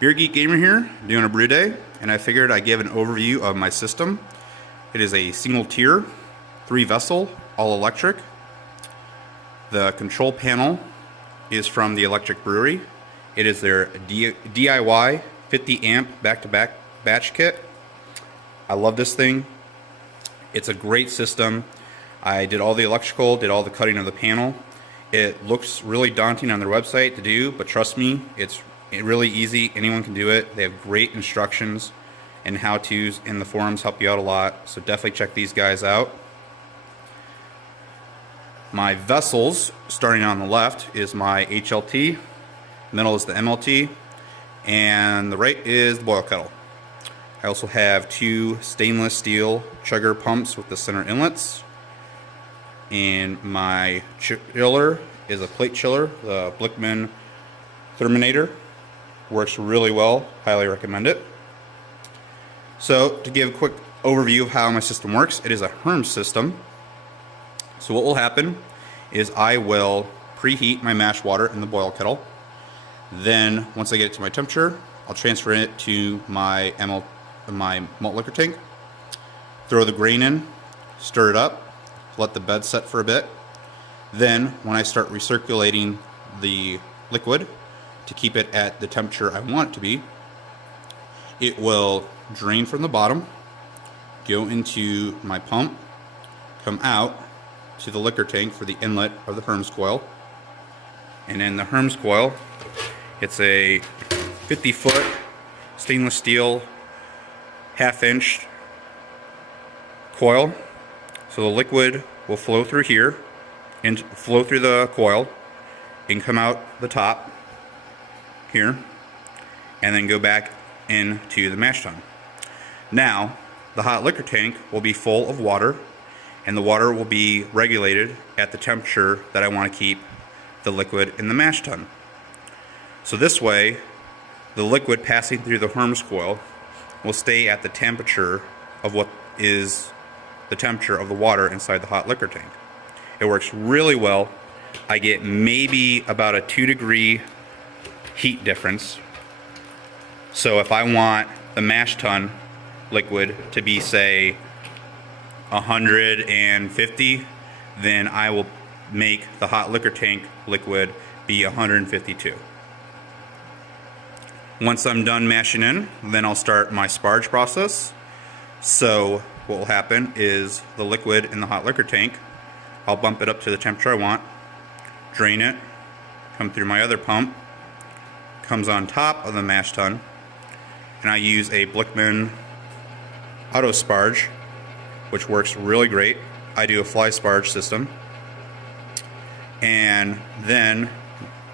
BeerGeekGamer here, doing a brew day, and I figured I'd give an overview of my system. It is a single tier, 3-vessel, all electric. The control panel is from the Electric Brewery. It is their DIY 50 amp back-to-back batch kit. I love this thing. It's a great system. I did all the electrical, did all the cutting of the panel. It looks really daunting on their website to do, but trust me, it's really easy. Anyone can do it. They have great instructions and how-tos, and the forums help you out a lot, so definitely check these guys out. My vessels, starting on the left, is my HLT, middle is the MLT, and the right is the boil kettle. I also have 2 stainless steel chugger pumps with the center inlets, and my chiller is a plate chiller, the Blickman Therminator. Works really well, highly recommend it. So to give a quick overview of how my system works, it is a Herm system. So what will happen is I will preheat my mash water in the boil kettle. Then once I get it to my temperature, I'll transfer it to my malt liquor tank, throw the grain in, stir it up, let the bed set for a bit. Then when I start recirculating the liquid to keep it at the temperature I want it to be, it will drain from the bottom, go into my pump, come out to the liquor tank for the inlet of the Herms coil. And in the Herms coil, it's a 50-foot stainless steel half-inch coil. So the liquid will flow through here and flow through the coil and come out the top here and then go back into the mash tun. Now the hot liquor tank will be full of water, and the water will be regulated at the temperature that I want to keep the liquid in the mash tun. So this way the liquid passing through the Herms coil will stay at the temperature of what is the temperature of the water inside the hot liquor tank. It works really well. I get maybe about a 2-degree heat difference. So if I want the mash tun liquid to be, say, 150, then I will make the hot liquor tank liquid be 152. Once I'm done mashing in, then I'll start my sparge process. So what will happen is the liquid in the hot liquor tank, I'll bump it up to the temperature I want, drain it, come through my other pump, comes on top of the mash tun, and I use a Blickman auto sparge, which works really great. I do a fly sparge system, and then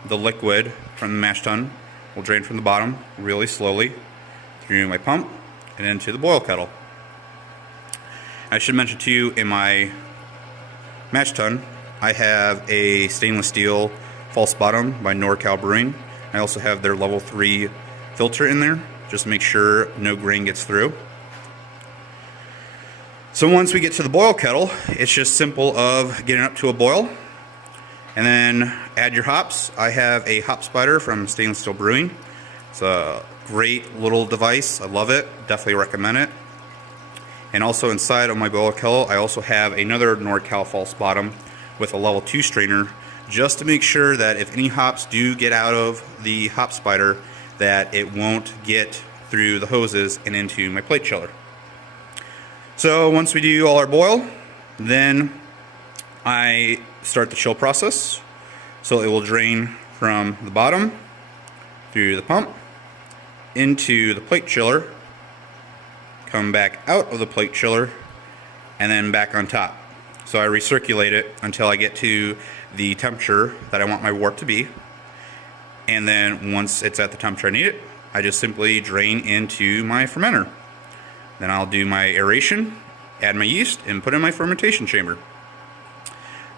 the liquid from the mash tun will drain from the bottom really slowly through my pump and into the boil kettle. I should mention to you, in my mash tun, I have a stainless steel false bottom by NorCal Brewing. I also have their level 3 filter in there, just to make sure no grain gets through. So once we get to the boil kettle, it's just simple of getting up to a boil, and then add your hops. I have a hop spider from Stainless Steel Brewing. It's a great little device. I love it. Definitely recommend it. And also inside of my boil kettle, I also have another NorCal false bottom with a level 2 strainer, just to make sure that if any hops do get out of the hop spider, that it won't get through the hoses and into my plate chiller. So once we do all our boil, then I start the chill process. So it will drain from the bottom through the pump into the plate chiller, come back out of the plate chiller, and then back on top. So I recirculate it until I get to the temperature that I want my wort to be. And then once it's at the temperature I need it, I just simply drain into my fermenter. Then I'll do my aeration, add my yeast, and put in my fermentation chamber.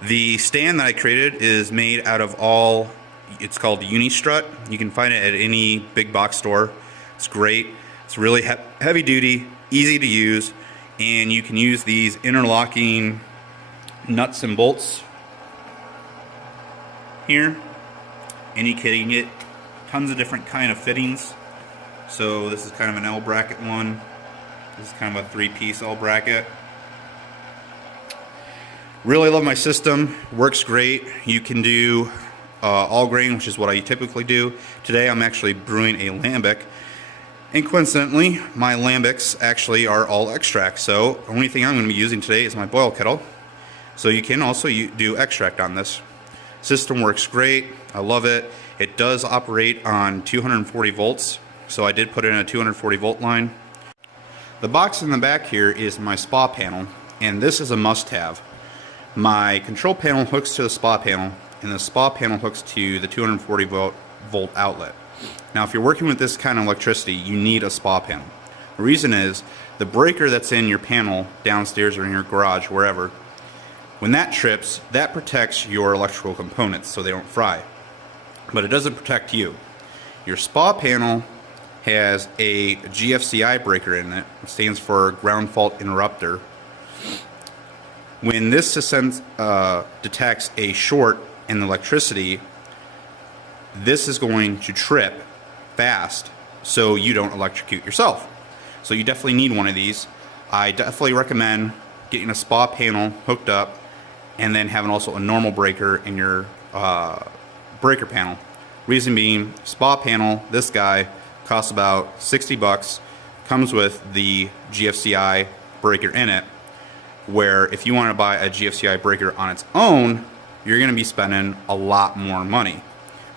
The stand that I created is made out of it's called Unistrut. You can find it at any big box store. It's great. It's really heavy duty, easy to use, and you can use these interlocking nuts and bolts here, and you can get tons of different kind of fittings So this is kind of an L bracket one. This is kind of a 3-piece L bracket. Really love my system. Works great. You can do all grain, which is what I typically do. Today I'm actually brewing a lambic. And coincidentally, my lambics actually are all extract. So the only thing I'm going to be using today is my boil kettle. So you can also do extract on this. System works great. I love it. It does operate on 240 volts. So I did put in a 240 volt line. The box in the back here is my spa panel, and this is a must-have. My control panel hooks to the spa panel, and the spa panel hooks to the 240 volt outlet. Now if you're working with this kind of electricity, you need a spa panel. The reason is, the breaker that's in your panel downstairs or in your garage, wherever, when that trips, that protects your electrical components so they don't fry. But it doesn't protect you. Your spa panel has a GFCI breaker in it. It stands for ground fault interrupter. When this detects a short in the electricity, this is going to trip fast so you don't electrocute yourself. So you definitely need one of these. I definitely recommend getting a spa panel hooked up and then having also a normal breaker in your breaker panel. Reason being, spa panel, this guy, costs about 60 bucks, comes with the GFCI breaker in it, where if you want to buy a GFCI breaker on its own, you're going to be spending a lot more money.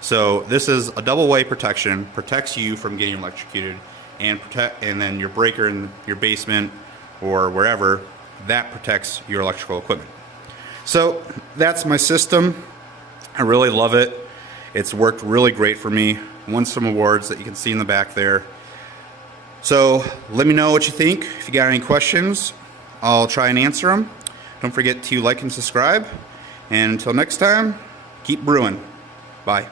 So this is a double way protection, protects you from getting electrocuted, and then your breaker in your basement or wherever, that protects your electrical equipment. So that's my system. I really love it. It's worked really great for me. Won some awards that you can see in the back there. So let me know what you think. If you got any questions, I'll try and answer them. Don't forget to like and subscribe. And until next time, keep brewing. Bye.